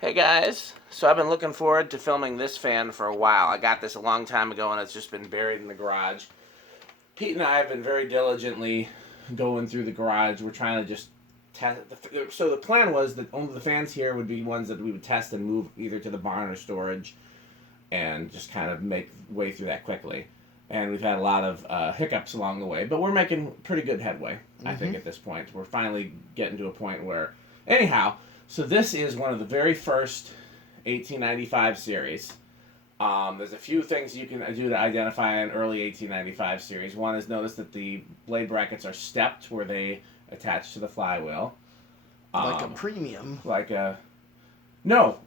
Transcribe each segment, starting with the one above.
Hey guys, so I've been looking forward to filming this fan for a while. I got this a long time ago and it's just been buried in the garage. Pete and I have been very diligently going through the garage. We're trying to just test. So the plan was that only the fans here would be ones that we would test and move either to the barn or storage and just kind of make way through that quickly. And we've had a lot of hiccups along the way, but we're making pretty good headway, I think, at this point. We're finally getting to a point where... Anyhow, so this is one of the very first 1895 series. There's a few things you can do to identify an early 1895 series. One is notice that the blade brackets are stepped where they attach to the flywheel. Like a premium. Like a... No,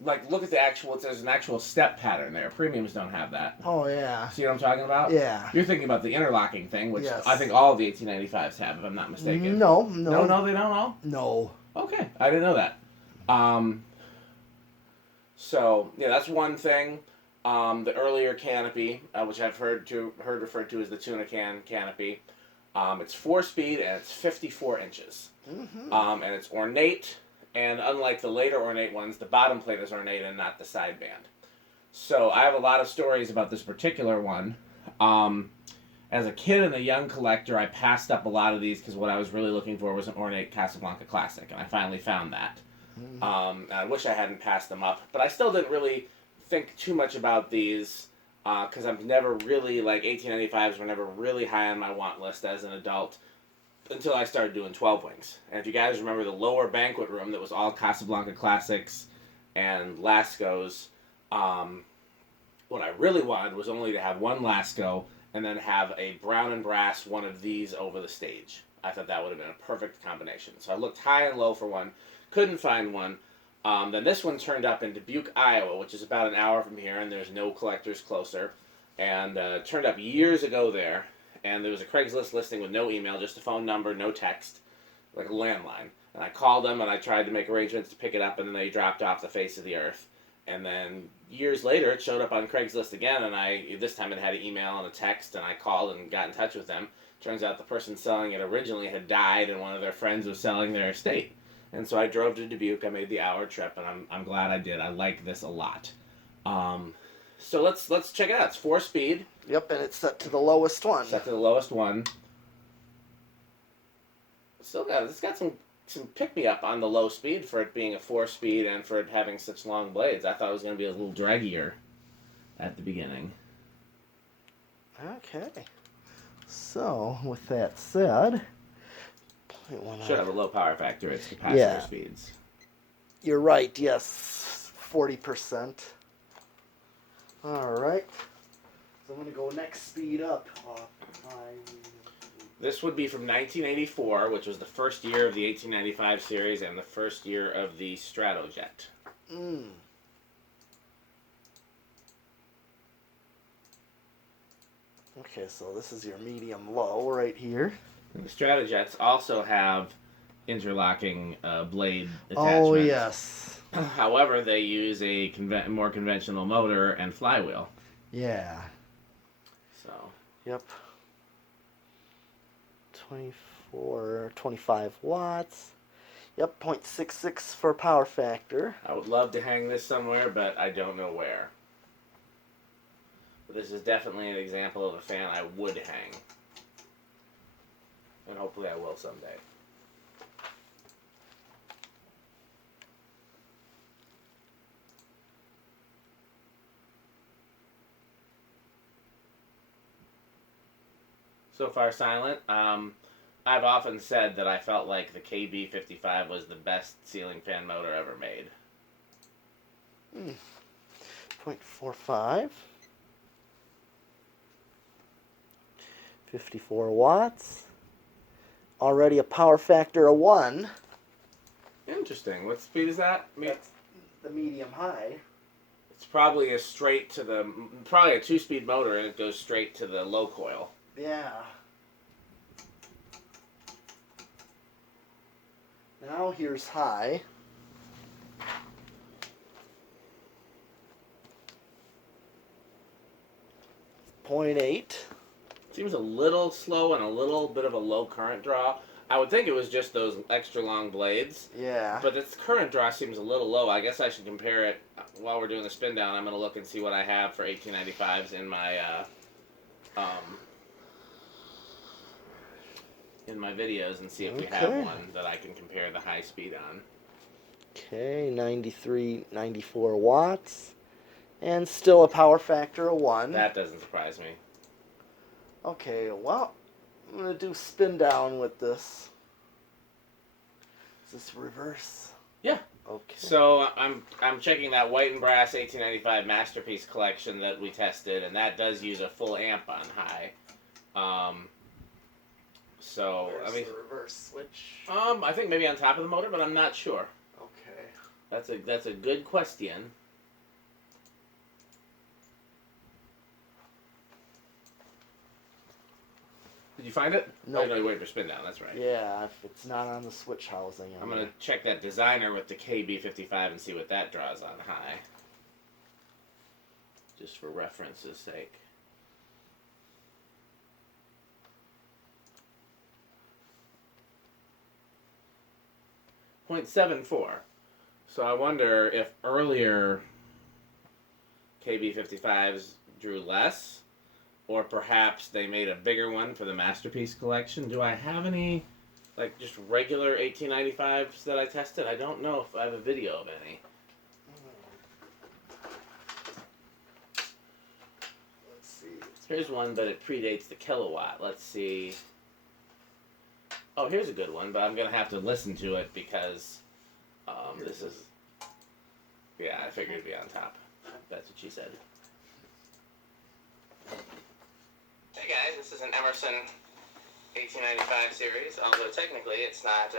like, look at the actual... There's an actual step pattern there. Premiums don't have that. Oh, yeah. See what I'm talking about? Yeah. You're thinking about the interlocking thing, which Yes. I think all of the 1895s have, if I'm not mistaken. No, No, they don't all? No. Okay, I didn't know that. So, yeah, that's one thing. The earlier canopy, which I've heard referred to as the tuna can canopy. It's 4-speed and it's 54 inches. And it's ornate. And unlike the later ornate ones, the bottom plate is ornate and not the sideband. So I have a lot of stories about this particular one. As a kid and a young collector, I passed up a lot of these because what I was really looking for was an ornate Casablanca Classic, and I finally found that. And I wish I hadn't passed them up, but I still didn't really think too much about these because I've never really, like, 1895s were never really high on my want list as an adult. Until I started doing 12 wings. And if you guys remember the lower banquet room that was all Casablanca Classics and Lascos, what I really wanted was only to have one Lasco and then have a brown and brass one of these over the stage. I thought that would have been a perfect combination. So I looked high and low for one, couldn't find one. Then this one turned up in Dubuque, Iowa, which is about an hour from here, and there's no collectors closer. And turned up years ago there. And there was a Craigslist listing with no email, just a phone number, no text, like a landline. And I called them and I tried to make arrangements to pick it up, and then they dropped off the face of the earth. And then years later, it showed up on Craigslist again, and this time it had an email and a text, and I called and got in touch with them. Turns out the person selling it originally had died, and one of their friends was selling their estate. And so I drove to Dubuque. I made the hour trip, and I'm glad I did. I like this a lot. So let's check it out. It's 4-speed. Yep, and it's set to the lowest one. Set to the lowest one. It's got some pick-me-up on the low speed for it being a 4-speed and for it having such long blades. I thought it was going to be a little draggier at the beginning. Okay. So, with that said... Should have a low power factor. It's capacitor speeds. You're right, yes. 40%. Alright. So I'm going to go next speed up. This would be from 1984, which was the first year of the 1895 series and the first year of the Stratojet. Okay, so this is your medium-low right here. And the Stratojets also have interlocking blade attachments. Oh, yes. However, they use a more conventional motor and flywheel. Yeah. So. Yep. 25 watts. Yep, 0.66 for power factor. I would love to hang this somewhere, but I don't know where. But this is definitely an example of a fan I would hang. And hopefully I will someday. So far silent. I've often said that I felt like the KB55 was the best ceiling fan motor ever made. 0.45. 54 watts. Already a power factor of 1. Interesting. What speed is that? That's the medium high. It's probably a 2-speed motor, and it goes straight to the low coil. Yeah. Now here's high. 0.8. Seems a little slow and a little bit of a low current draw. I would think it was just those extra long blades. Yeah. But its current draw seems a little low. I guess I should compare it while we're doing the spin down. I'm going to look and see what I have for 1895s in my videos and see if we have one that I can compare the high speed on. Okay, 93, 94 watts. And still a power factor of 1. That doesn't surprise me. Okay, well, I'm going to do spin down with this. Is this reverse? Yeah. Okay. So I'm checking that white and brass 1895 masterpiece collection that we tested, and that does use a full amp on high. So Where's I mean, the reverse switch? I think maybe on top of the motor, but I'm not sure. Okay. That's a good question. Did you find it? No. Oh, no, you waited for spin down. That's right. Yeah, if it's not on the switch housing. I'm gonna check that designer with the KB55 and see what that draws on high. Just for reference's sake. .74. So I wonder if earlier KB55s drew less, or perhaps they made a bigger one for the masterpiece collection. Do I have any, like, just regular 1895s that I tested? I don't know if I have a video of any. Let's see. Here's one, but it predates the kilowatt. Let's see. Oh, here's a good one, but I'm going to have to listen to it because this is... Yeah, I figured it'd be on top. That's what she said. Hey guys, this is an Emerson 1895 series, although technically it's not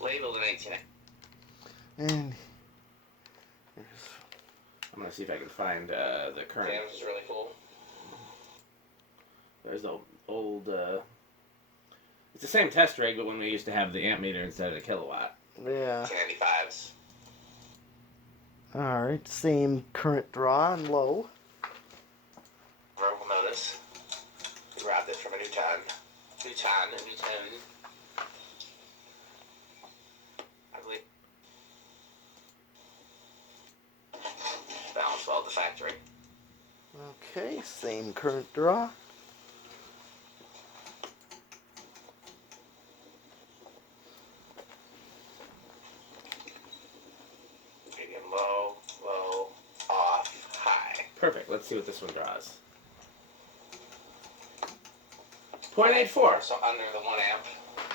labeled an 1895. And I'm going to see if I can find the current. This is really cool. There's the old... It's the same test rig, but when we used to have the amp meter instead of the kilowatt. yeah. 1895s. Alright, same current draw and low. Everyone will notice. We grabbed this from a Newton. I believe. Balance well at the factory. Okay, same current draw. Medium, low, low, off, high. Perfect. Let's see what this one draws. 0.84. So under the 1 amp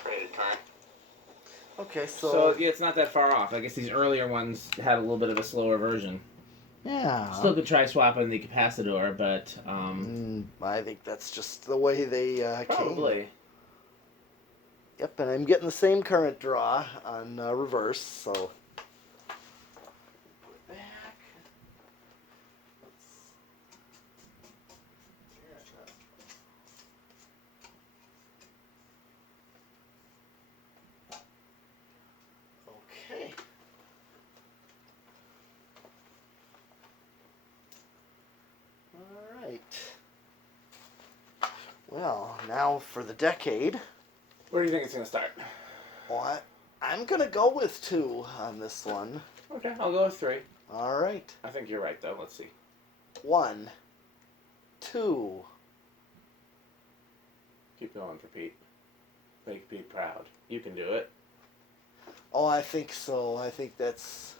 rated current. Okay, So yeah, it's not that far off. I guess these earlier ones had a little bit of a slower version. yeah. Still could try swapping the capacitor, but I think that's just the way they came. probably. Yep, and I'm getting the same current draw on reverse, so. Put it back. Okay. All right. Well, now for the decade. Where do you think it's gonna start? What? I'm gonna go with 2 on this one. Okay, I'll go with 3. All right. I think you're right, though. Let's see. 1, 2. Keep going for Pete. Make Pete proud. You can do it. Oh, I think so. I think that's,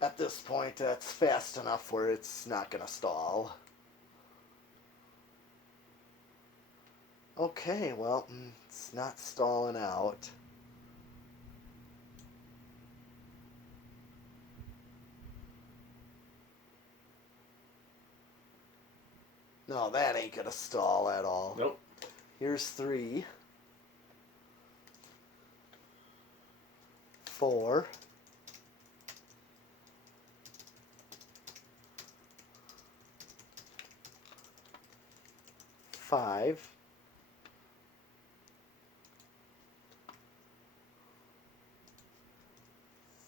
at this point, that's fast enough where it's not gonna stall. Okay, well, it's not stalling out. No, that ain't gonna stall at all. Nope. Here's 3. 4. 5.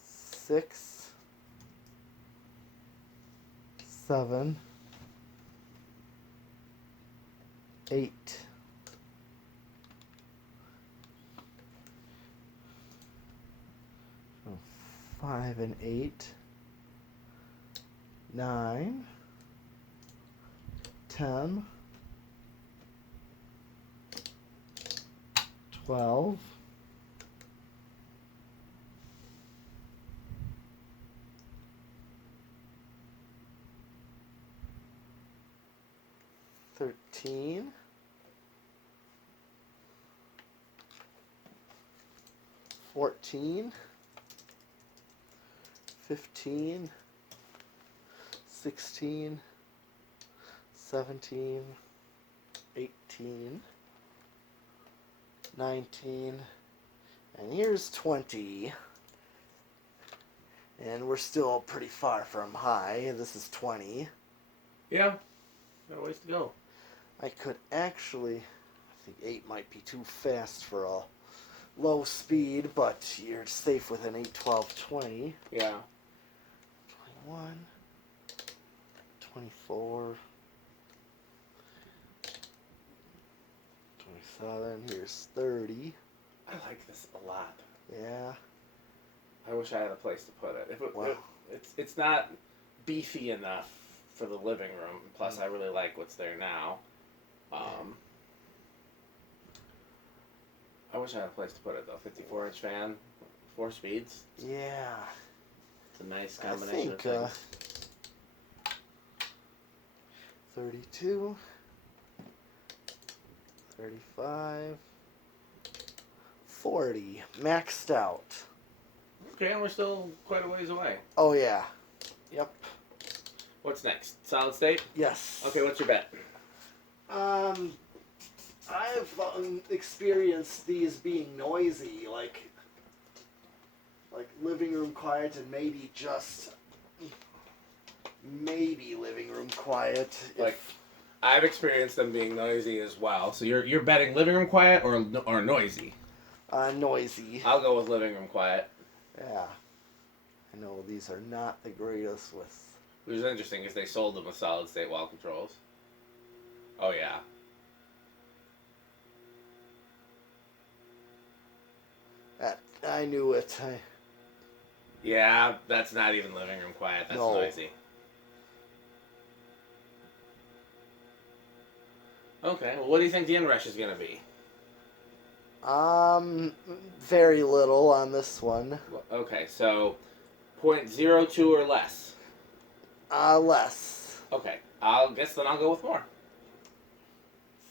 6. 7. 8. 5 and 8, 9, 10, 12, 13, 14, 15, 16, 17, 18, 19, and here's 20. And we're still pretty far from high. This is 20. Yeah. Got a ways to go. I could actually, I think 8 might be too fast for a low speed, but you're safe with an 8, 12, 20. Yeah. 21, 24, 27, here's 30. I like this a lot. Yeah. I wish I had a place to put it. Wow. It's not beefy enough for the living room. Plus, I really like what's there now. I wish I had a place to put it, though. 54-inch fan, 4 speeds. Yeah. It's a nice I combination think, of things. 32, 35, 40. Maxed out. Okay, and we're still quite a ways away. Oh, yeah. Yep. What's next? Solid state? Yes. Okay, what's your bet? I've experienced these being noisy, like living room quiet and maybe living room quiet. Like, I've experienced them being noisy as well. So you're betting living room quiet or noisy? Noisy. I'll go with living room quiet. Yeah. I know these are not the greatest with... Which is interesting because they sold them with solid state wall controls. Oh, yeah. I knew it. Yeah, that's not even living room quiet. That's No. noisy. Okay, well, what do you think the inrush is going to be? Very little on this one. Okay, so 0.02 or less. Less. Okay, I'll go with more.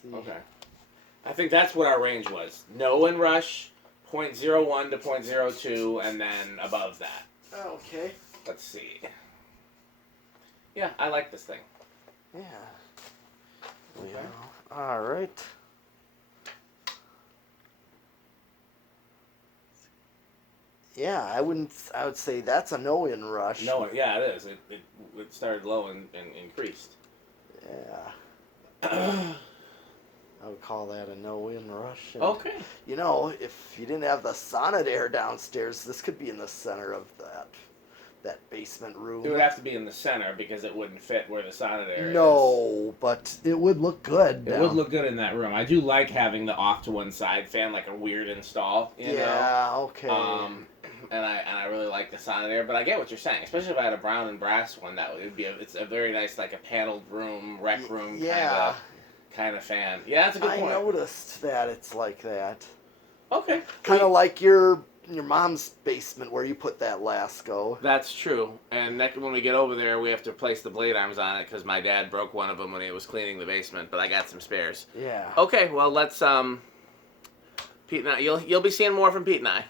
See. Okay. I think that's what our range was. No inrush, 0.01 to 0.02, and then above that. Okay. Let's see. Yeah, I like this thing. Yeah. Okay. All right. Yeah, I would say that's a no inrush. No, yeah, it is. It started low and increased. Yeah. I would call that a no inrush. And, Okay. you know, if you didn't have the sonnet air downstairs, this could be in the center of that basement room. It would have to be in the center because it wouldn't fit where the sonnet area is. No, but it would look good. It would look good in that room. I do like having the off to one side fan, like a weird install. You know? Okay. And I really like the sonnet air, but I get what you're saying. Especially if I had a brown and brass one, it's a very nice, like a paneled room, rec room kind of fan. Yeah, that's a good point. I noticed that it's like that. Okay. Kind of like your mom's basement where you put that Lasco. That's true. And when we get over there, we have to replace the blade arms on it because my dad broke one of them when he was cleaning the basement. But I got some spares. Yeah. Okay. Well, let's Pete and I. You'll be seeing more from Pete and I.